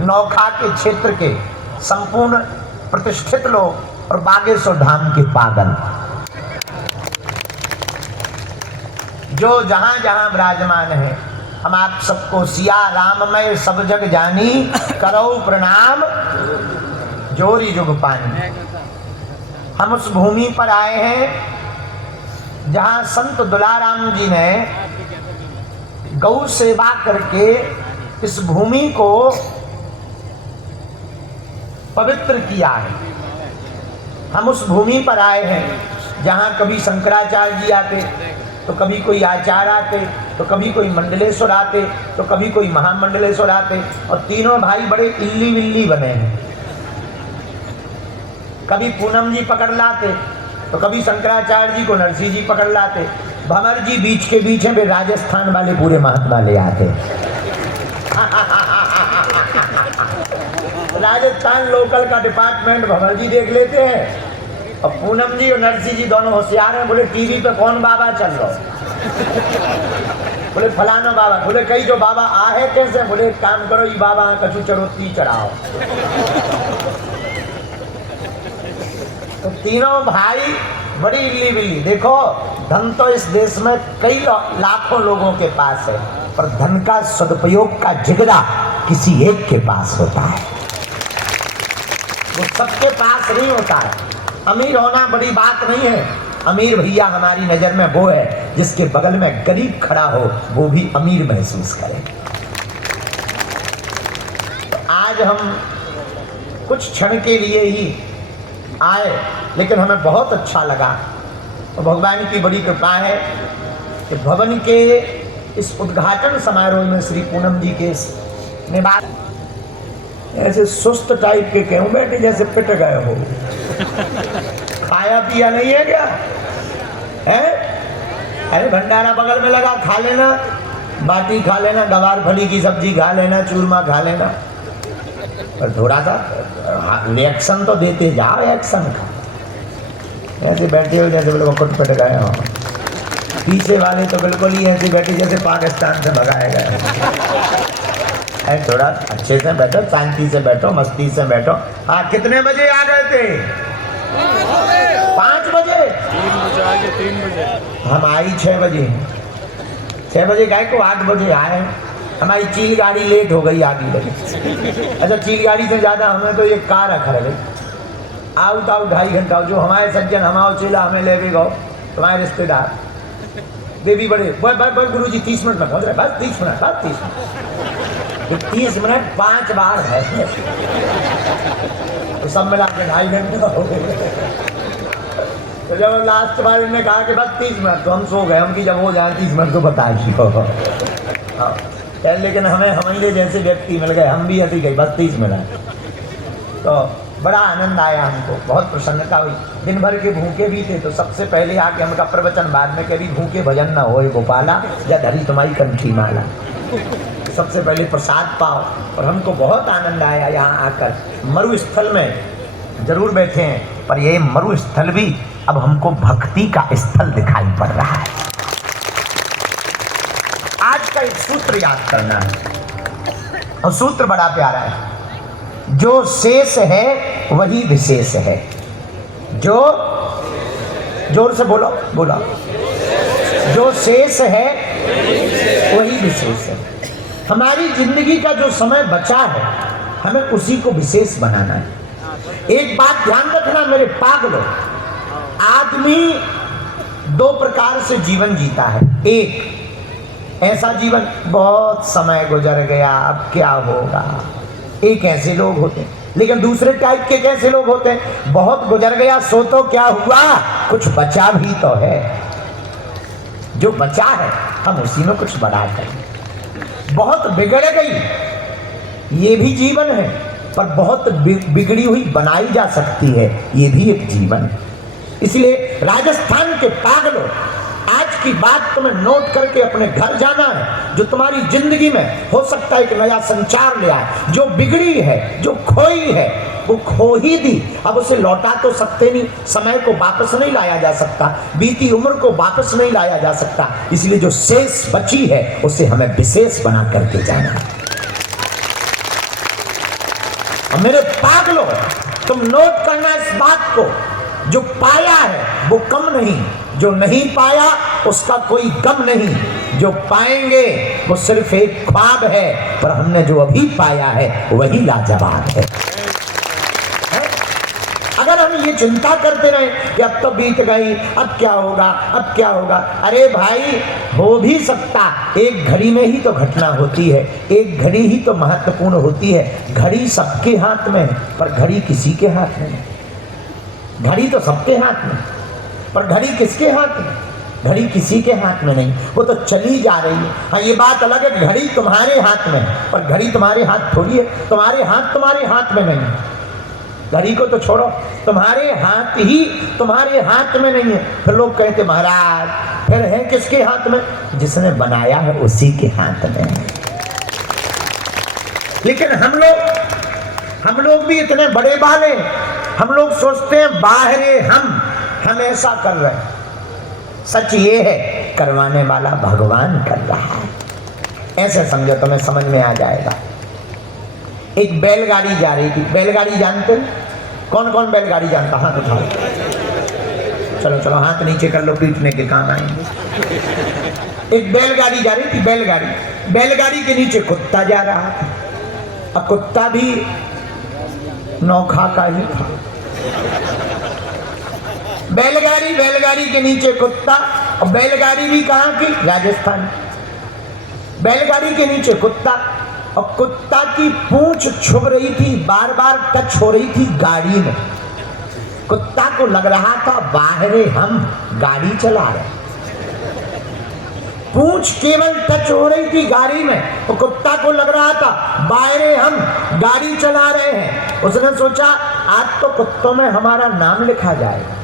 नौखा के क्षेत्र के संपूर्ण प्रतिष्ठित लोग और बागेश्वर धाम के पागल, जो जहां जहां विराजमान है, हम आप सबको सिया राममय सब जग जानी, करो प्रणाम जोरी जुग पानी। हम उस भूमि पर आए हैं जहां संत दुलाराम जी ने गौ सेवा करके इस भूमि को पवित्र किया है। हम उस भूमि पर आए हैं जहां कभी शंकराचार्य जी आते, तो कभी कोई आचार्य आते, तो कभी कोई मंडलेश्वर आते, तो कभी कोई महामंडलेश्वर आते, और तीनों भाई बड़े इल्ली विल्ली बने हैं। कभी पूनम जी पकड़ लाते, तो कभी शंकराचार्य जी को नरसिंह जी पकड़ लाते, भंवर जी बीच के बीच में राजस्थान वाले पूरे महात्मा ले आते। राजस्थान लोकल का डिपार्टमेंट भंवर जी देख लेते हैं, और पूनम जी और नरसिंह जी दोनों होशियार हैं। बोले टीवी पे कौन बाबा चल रहा? बोले फलाना बाबा। बोले कई जो बाबा आ है कैसे? बोले एक काम करो, ये बाबा कछु चरोती चढ़ाओ। तो तीनों भाई बड़ी इल्ली बिल्ली। देखो, धन तो इस देश में कई लाखों लोगों के पास है, पर धन का सदुपयोग का जिगरा किसी एक के पास होता है, वो सबके पास नहीं होता है। अमीर होना बड़ी बात नहीं है। अमीर भैया हमारी नजर में वो है जिसके बगल में गरीब खड़ा हो, वो भी अमीर महसूस करे। तो आज हम कुछ क्षण के लिए ही आए, लेकिन हमें बहुत अच्छा लगा। तो भगवान की बड़ी कृपा है कि भवन के इस उद्घाटन समारोह में श्री पूनम जी के निवास ऐसे सुस्त टाइप के क्यों बैठे, जैसे पिट गए हो? खाया पिया नहीं है क्या? है? अरे भंडारा बगल में लगा, खा लेना, बाटी खा लेना, गवार फली की सब्जी खा लेना, चूरमा खा लेना, पर थोड़ा सा रिएक्शन तो देते जाओ। एक्शन का ऐसे बैठे हो जैसे बिल्कुल कुट पिट गए हो। पीछे वाले तो बिल्कुल ही ऐसे बैठे जैसे पाकिस्तान से भगाए गए। थोड़ा अच्छे से बैठो, शांति से बैठो, मस्ती से बैठो। हाँ, कितने बजे आ गए थे? 5 बजे। 3 बजे हम आई 6 बजे। 6 बजे गए को 8 बजे आए। हमारी चील गाड़ी लेट हो गई, आगे लगी। अच्छा, चील गाड़ी से ज़्यादा हमें तो ये कार रखा है। आओ तो 2.5 घंटा जो हमारे सज्जन हमारे चेला हमें ले भी गो, तुम्हारे रिश्तेदार बेबी बड़े बस गुरु जी 30 मिनट में पहुँच रहे, बस 30 मिनट, बस 30 मिनट। 30 मिनट 5 बार है, तो सब मिला के 2.5 घंटा हो गए। तो जब लास्ट बार इन्होंने कहा कि बस 30 मिनट, तो हम सो गए। हम कि जब हो जाए 30 मिनट तो बताइए। हाँ, लेकिन हमें हमारे जैसे व्यक्ति मिल गए, हम भी ऐसे गए, बस 30 मिनट। तो बड़ा आनंद आया हमको, बहुत प्रसन्नता हुई। दिन भर के भूखे भी थे, तो सबसे पहले आके हमका प्रवचन बाद में कभी भूखे भजन न हो गोपाला, या धरी तुम्हारी कंठी माला। सबसे पहले प्रसाद पाओ, और हमको बहुत आनंद आया यहाँ आकर। मरुस्थल में जरूर बैठे हैं, पर ये मरुस्थल भी अब हमको भक्ति का स्थल दिखाई पड़ रहा है। आज का एक सूत्र याद करना है, और सूत्र बड़ा प्यारा है। जो शेष है वही विशेष है। जो, जोर से बोलो, बोलो। जो शेष है वही विशेष है। हमारी जिंदगी का जो समय बचा है, हमें उसी को विशेष बनाना है। एक बात ध्यान रखना मेरे पागलों, आदमी 2 प्रकार से जीवन जीता है। एक ऐसा जीवन, बहुत समय गुजर गया, अब क्या होगा, एक ऐसे लोग होते हैं। लेकिन दूसरे टाइप के कैसे लोग होते हैं, बहुत गुजर गया, सो तो क्या हुआ, कुछ बचा भी तो है। जो बचा है हम उसी में कुछ बड़ा करें। बहुत बिगड़ गई, ये भी जीवन है, पर बहुत बिगड़ी हुई बनाई जा सकती है, ये भी एक जीवन है। इसलिए राजस्थान के पागलों, आज की बात तुम्हें नोट करके अपने घर जाना है। जो तुम्हारी जिंदगी में हो सकता है कि नया संचार ले आए। जो बिगड़ी है, जो खोई है, वो खो ही दी, अब उसे लौटा तो सकते नहीं। समय को वापस नहीं लाया जा सकता, बीती उम्र को वापस नहीं लाया जा सकता। इसलिए जो शेष बची है उसे हमें विशेष बना करके जाना है। और मेरे पागलों, तुम नोट करना इस बात को, जो पाया है वो कम नहीं, जो नहीं पाया उसका कोई गम नहीं, जो पाएंगे वो सिर्फ एक ख्वाब है, पर हमने जो अभी पाया है वही लाजवाब है। अगर हम ये चिंता करते रहे कि अब तो बीत गई, अब क्या होगा, अब क्या होगा, अरे भाई हो भी सकता, एक घड़ी में ही तो घटना होती है, एक घड़ी ही तो महत्वपूर्ण होती है। घड़ी सबके हाथ में है पर घड़ी किसी के हाथ में नहीं। घड़ी तो सबके हाथ में पर घड़ी किसके हाथ में? घड़ी किसी के हाथ में नहीं, वो तो चली जा रही है। हाँ ये बात अलग है, घड़ी तुम्हारे हाथ में है पर घड़ी तुम्हारे हाथ थोड़ी है, तुम्हारे हाथ में नहीं। घड़ी को तो छोड़ो, तुम्हारे हाथ में नहीं है। फिर लोग कहते महाराज फिर है किसके हाथ में? जिसने बनाया है उसी के हाथ में है। लेकिन हम लोग भी इतने बड़े वाले, हम लोग सोचते हैं बाहरे हम ऐसा कर रहे हैं। सच ये है करवाने वाला भगवान कर रहा है। ऐसे समझो तुम्हें समझ में आ जाएगा। एक बैलगाड़ी जा रही थी, बैलगाड़ी जानते हैं? कौन कौन बैलगाड़ी जानता? हाथ उठाओ, चलो चलो हाथ नीचे कर लो, पीटने के काम आएंगे। एक बैलगाड़ी जा रही थी, बैलगाड़ी के नीचे कुत्ता जा रहा था। अब कुत्ता भी नौखा का ही था। बैलगाड़ी के नीचे कुत्ता, और बैलगाड़ी भी कहाँ की? राजस्थान। बैलगाड़ी के नीचे कुत्ता, और कुत्ता की पूंछ छुभ रही थी, बार बार टच हो रही थी गाड़ी में। कुत्ता को लग रहा था बाहरे हम गाड़ी चला रहे, पूंछ केवल टच हो रही थी गाड़ी में, और कुत्ता को लग रहा था बाहरे हम गाड़ी चला रहे हैं। उसने सोचा आज तो कुत्तों में हमारा नाम लिखा जाएगा,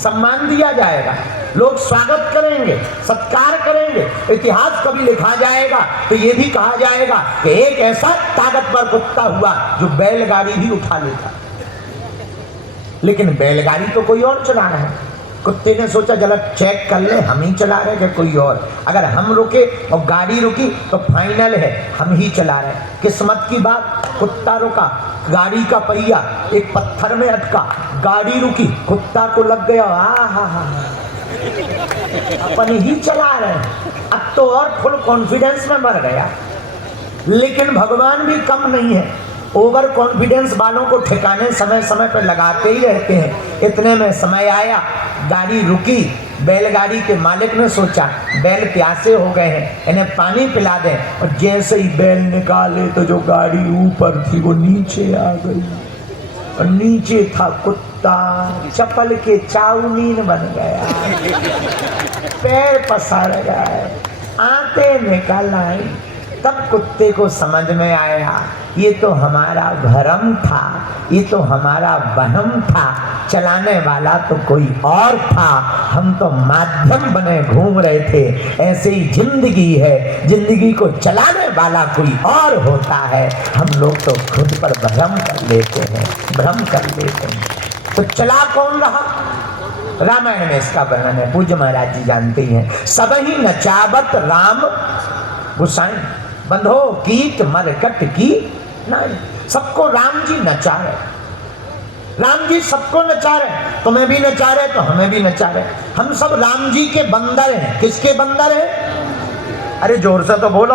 सम्मान दिया जाएगा, लोग स्वागत करेंगे, सत्कार करेंगे, इतिहास कभी लिखा जाएगा तो ये भी कहा जाएगा कि एक ऐसा ताकतवर कुत्ता हुआ जो बैलगाड़ी भी उठा लेता। लेकिन बैलगाड़ी तो कोई और चला रहा है। कुत्ते ने सोचा जरा चेक कर ले हम ही चला रहे हैं कोई और। अगर हम रुके और गाड़ी रुकी तो फाइनल है हम ही चला रहे हैं। किस्मत की बात, कुत्ता रुका, गाड़ी का पहिया एक पत्थर में अटका, गाड़ी रुकी, कुत्ता को लग गया हा अपन ही चला रहे हैं। अब तो और फुल कॉन्फिडेंस में मर गया। लेकिन भगवान भी कम नहीं है, ओवर कॉन्फिडेंस वालों को ठिकाने समय समय पर लगाते ही रहते हैं। इतने में समय आया, गाड़ी रुकी, बैलगाड़ी के मालिक ने सोचा बैल प्यासे हो गए हैं, इन्हें पानी पिला दें। और जैसे ही बैल निकाले तो जो गाड़ी ऊपर थी वो नीचे आ गई, और नीचे था कुत्ता, चप्पल के चाउमीन बन गया, पैर पसार गए, आंखें निकल आई। तब कुत्ते को समझ में आया ये तो हमारा भरम था, ये तो हमारा वहम था, चलाने वाला तो कोई और था, हम तो माध्यम बने घूम रहे थे। ऐसे ही जिंदगी है, जिंदगी को चलाने वाला कोई और होता है, हम लोग तो खुद पर भ्रम कर लेते हैं। तो चला कौन रहा? रामायण में इसका वर्णन है, पूज्य महाराज जी जानते हैं। सब ही नचावत राम गुसाई, बंधो कीट मरकट की नाई। सबको राम जी नचा रहे, राम जी सबको नचा रहे, तुम्हें भी नचा रहे तो हमें भी नचा रहे। हम सब राम जी के बंदर हैं। किसके बंदर हैं? अरे जोर से तो बोलो।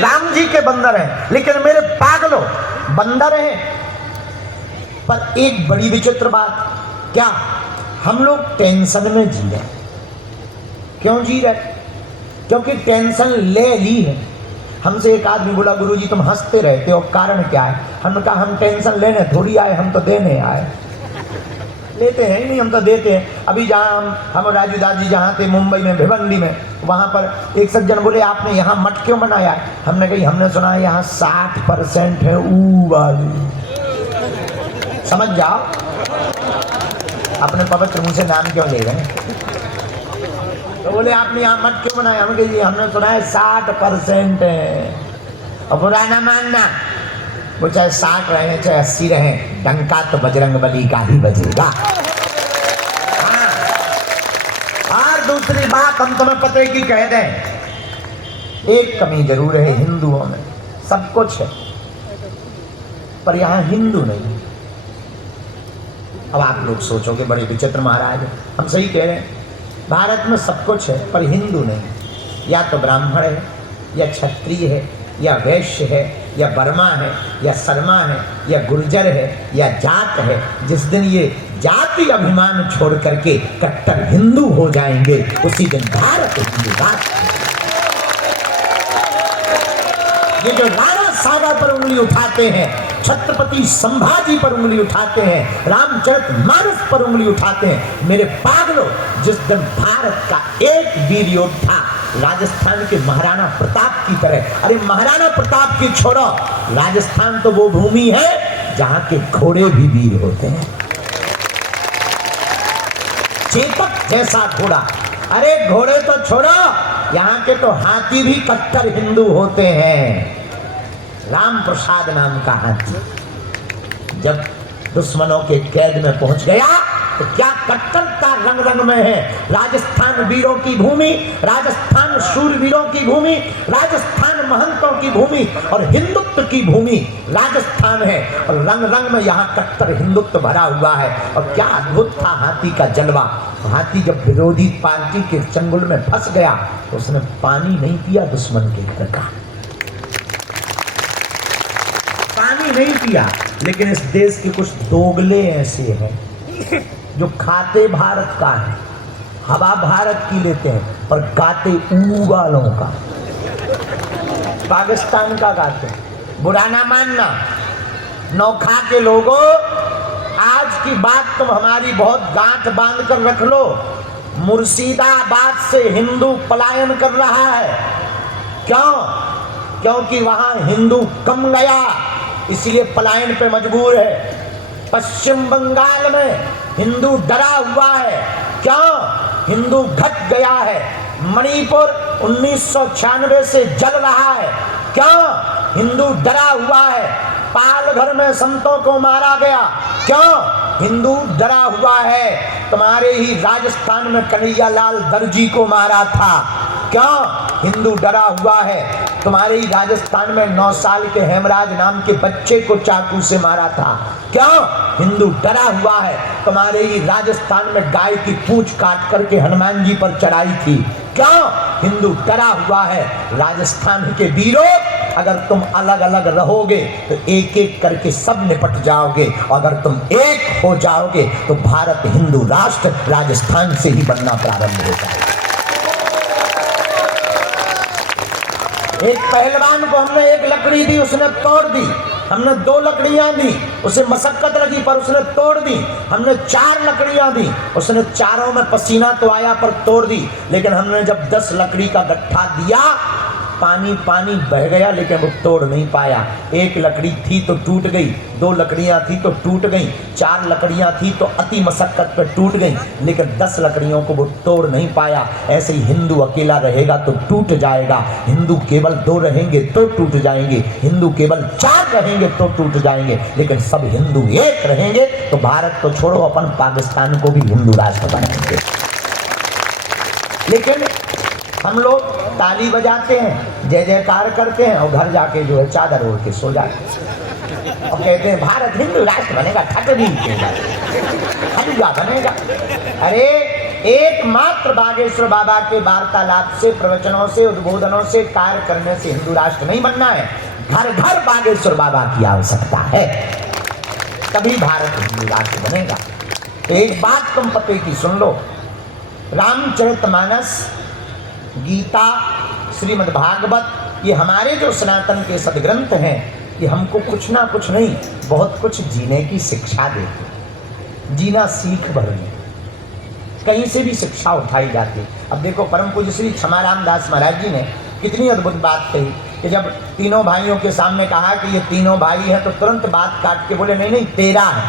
राम जी के बंदर हैं। लेकिन मेरे पागलों, बंदर हैं पर एक बड़ी विचित्र बात, क्या हम लोग टेंशन में जी रहे। क्यों जी रहे? क्योंकि टेंशन ले ली है। हमसे एक आदमी बोला गुरुजी तुम हंसते रहते हो, कारण क्या है? हमने कहा हम टेंशन लेने थोड़ी आए, हम तो देने आए। लेते हैं ही नहीं, हम तो देते हैं। अभी जहाँ हम राजू दादी जहाँ थे मुंबई में भिवंडी में, वहाँ पर एक सज्जन बोले आपने यहाँ मठ क्यों बनाया? हमने कही हमने सुना है यहाँ 60% है ऊ वाली। समझ जाओ, अपने पवित्र मुंह से नाम क्यों ले रहे हैं? तो बोले आपने यहाँ मठ क्यों बनाया? हम कहिए हमने सुना है 60% है। और बुरा ना मानना, वो चाहे 60 रहे चाहे 80 रहे, डंका तो बजरंगबली का ही बजेगा। हाँ। और दूसरी बात हम तुम्हें पते की कह दें, एक कमी जरूर है हिंदुओं में, सब कुछ है पर यहाँ हिंदू नहीं। अब आप लोग सोचोगे बड़े विचित्र महाराज, हम सही कह रहे हैं, भारत में सब कुछ है पर हिंदू नहीं। या तो ब्राह्मण है, या क्षत्रिय है, या वैश्य है, या वर्मा है, या शर्मा है, या गुर्जर है, या जाट है। जिस दिन ये जाति अभिमान छोड़ करके कट्टर हिंदू हो जाएंगे, उसी दिन भारत हिंदू राष्ट्र। ये जो राणा सागा पर उंगली उठाते हैं, छत्रपति संभाजी पर उंगली उठाते हैं, रामचरितमानस पर उंगली उठाते हैं, मेरे पागलों, जिस दिन भारत का एक वीर योद्धा राजस्थान के महाराणा प्रताप की तरह, अरे महाराणा प्रताप की छोड़ो, राजस्थान तो वो भूमि है जहां के घोड़े भी वीर होते हैं। चेतक जैसा घोड़ा, अरे घोड़े तो छोड़ो, यहाँ के तो हाथी भी कट्टर हिंदू होते हैं। राम प्रसाद नाम का हाथी जब दुश्मनों के कैद में पहुंच गया तो क्या कट्टरता रंग रंग में है। राजस्थान वीरों की भूमि, राजस्थान शूरवीरों की भूमि, राजस्थान महंतों की भूमि और हिंदुत्व की भूमि राजस्थान है, और रंग रंग में यहाँ कट्टर हिंदुत्व भरा हुआ है। और क्या अद्भुत था हाथी का जलवा। हाथी जब विरोधी पार्टी के चंगुल में फंस गया तो उसने पानी नहीं पिया, दुश्मन के घर का पानी नहीं पिया। लेकिन इस देश के कुछ दोगले ऐसे हैं जो खाते भारत का है, हवा भारत की लेते हैं पर गाते ऊ वालों का, पाकिस्तान का गाते। बुरा ना मानना नौखा के लोगों, आज की बात तुम हमारी बहुत गांठ बांध कर रख लो। मुर्शिदाबाद से हिंदू पलायन कर रहा है। क्यों? क्योंकि वहां हिंदू कम गया, इसलिए पलायन पे मजबूर है। पश्चिम बंगाल में हिंदू डरा हुआ है। क्यों? हिंदू घट गया है। मणिपुर 1996 से जल रहा है। क्यों? हिंदू डरा हुआ है। पालघर में संतों को मारा गया। क्यों? हिंदू डरा हुआ है। तुम्हारे ही राजस्थान में कन्हैयालाल दर्जी को मारा था। क्यों? हिंदू डरा हुआ है। तुम्हारे ही राजस्थान में 9 साल के हेमराज नाम के बच्चे को चाकू से मारा था। क्यों? हिंदू डरा हुआ है। तुम्हारे ही राजस्थान में गाय की पूंछ काट करके हनुमान जी पर चढ़ाई थी। क्यों? हिंदू डरा हुआ है। राजस्थान के वीरों, अगर तुम अलग अलग रहोगे तो एक एक करके सब निपट जाओगे, अगर तुम एक हो जाओगे तो भारत हिंदू राष्ट्र राजस्थान से ही बनना प्रारंभ हो जाएगा। एक पहलवान को हमने एक लकड़ी दी, उसने तोड़ दी। हमने 2 लकड़ियां दी, उसे मशक्कत लगी पर उसने तोड़ दी। हमने 4 लकड़ियां दी, उसने चारों में पसीना तो आया पर तोड़ दी। लेकिन हमने जब 10 लकड़ी का गट्ठा दिया, पानी पानी बह गया लेकिन वो तोड़ नहीं पाया। 1 लकड़ी थी तो टूट गई, 2 लकड़ियां थी तो टूट गई, 4 लकड़ियां थी तो अति मशक्कत पर टूट गई, लेकिन 10 लकड़ियों को वो तोड़ नहीं पाया। ऐसे ही हिंदू अकेला रहेगा तो टूट जाएगा, हिंदू केवल 2 रहेंगे तो टूट जाएंगे, हिंदू केवल 4 रहेंगे तो टूट जाएंगे, लेकिन सब हिंदू एक रहेंगे तो भारत को छोड़ो, अपन पाकिस्तान को भी हिंदू राष्ट्र बनाएंगे। लेकिन हम लोग ताली बजाते हैं, जय जयकार करते हैं और घर जाके जो है चादर ओढ़ के सो जाते हैं और कहते हैं भारत हिंदू राष्ट्र बनेगा, ठटरी हलुआ बनेगा। अरे एकमात्र बागेश्वर बाबा के वार्तालाप से, प्रवचनों से, उद्बोधनों से, कार्य करने से हिंदू राष्ट्र नहीं बनना है। घर घर बागेश्वर बाबा की आवश्यकता है, तभी भारत हिंदू राष्ट्र बनेगा। तो एक बात तुम पते की सुन लो, रामचरितमानस, गीता, श्रीमद् भागवत, ये हमारे जो सनातन के सदग्रंथ हैं, ये हमको कुछ ना कुछ नहीं, बहुत कुछ जीने की शिक्षा देते। जीना सीख भरने, कहीं से भी शिक्षा उठाई जाती है। अब देखो परम पूज्य श्री क्षमाराम दास महाराज जी ने कितनी अद्भुत बात कही कि जब तीनों भाइयों के सामने कहा कि ये तीनों भाई हैं, तो तुरंत बात काट के बोले नहीं नहीं तेरा है।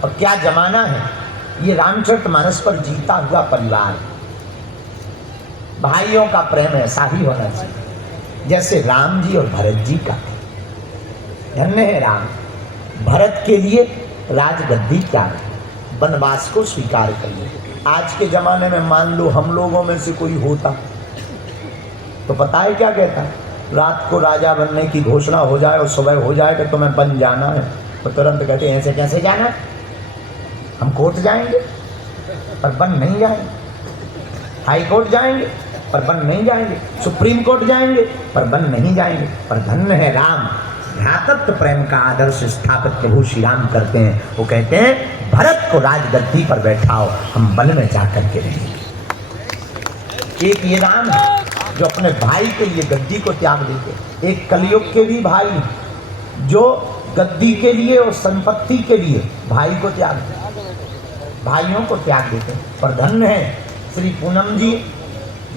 और क्या जमाना है, ये रामचरितमानस पर जीता हुआ परिवार। भाइयों का प्रेम ऐसा ही होना चाहिए जैसे राम जी और भरत जी का। धन्य है राम, भरत के लिए राजगद्दी क्या है, वनवास को स्वीकार करिए। आज के जमाने में मान लो हम लोगों में से कोई होता तो पता है क्या कहता, रात को राजा बनने की घोषणा हो जाए और सुबह हो जाए कि तुम्हें बन जाना है, तो तुरंत कहते हैं ऐसे कैसे जाना, हम कोर्ट जाएंगे पर बन नहीं जाएंगे, हाई कोर्ट जाएंगे पर बन नहीं जाएंगे, सुप्रीम कोर्ट जाएंगे पर बन नहीं जाएंगे। पर धन्य है राम, भ्रातृत्व प्रेम का आदर्श स्थापित प्रभु श्री राम करते हैं। वो कहते हैं भरत को राजगद्दी पर बैठाओ, हम वन में जाकर के रहेंगे। एक ये राम है जो अपने भाई के लिए गद्दी को त्याग देते, एक कलयुग के भी भाई जो गद्दी के लिए और संपत्ति के लिए भाई को त्याग देते, भाइयों को त्याग देते। पर धन्य है श्री पूनम जी,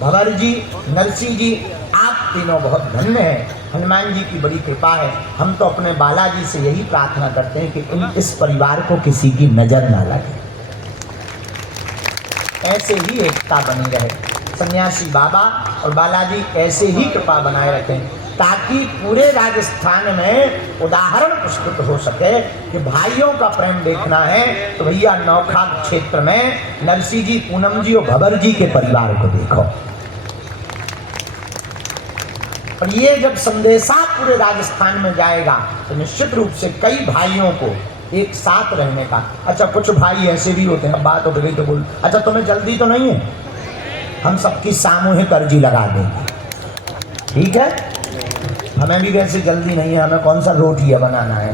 भंवर जी, नरसिंह जी, आप तीनों बहुत धन्य हैं। हनुमान जी की बड़ी कृपा है। हम तो अपने बालाजी से यही प्रार्थना करते हैं कि इस परिवार को किसी की नजर ना लगे, ऐसे ही एकता बनी रहे। सन्यासी बाबा और बालाजी ऐसे ही कृपा बनाए रखें ताकि पूरे राजस्थान में उदाहरण प्रस्तुत हो सके कि भाइयों का प्रेम देखना है तो भैया नौखा क्षेत्र में नरसिंह जी, पूनम जी और भंवर जी के परिवार को देखो। और ये जब संदेशा पूरे राजस्थान में जाएगा तो निश्चित रूप से कई भाइयों को एक साथ रहने का। अच्छा, कुछ भाई ऐसे भी होते हैं, बात उठ गई तो बोल, अच्छा तुम्हें जल्दी तो नहीं है, हम सबकी सामूहिक अर्जी लगा देंगे, ठीक है, हमें भी वैसे जल्दी नहीं है, हमें कौन सा रोटियां बनाना है।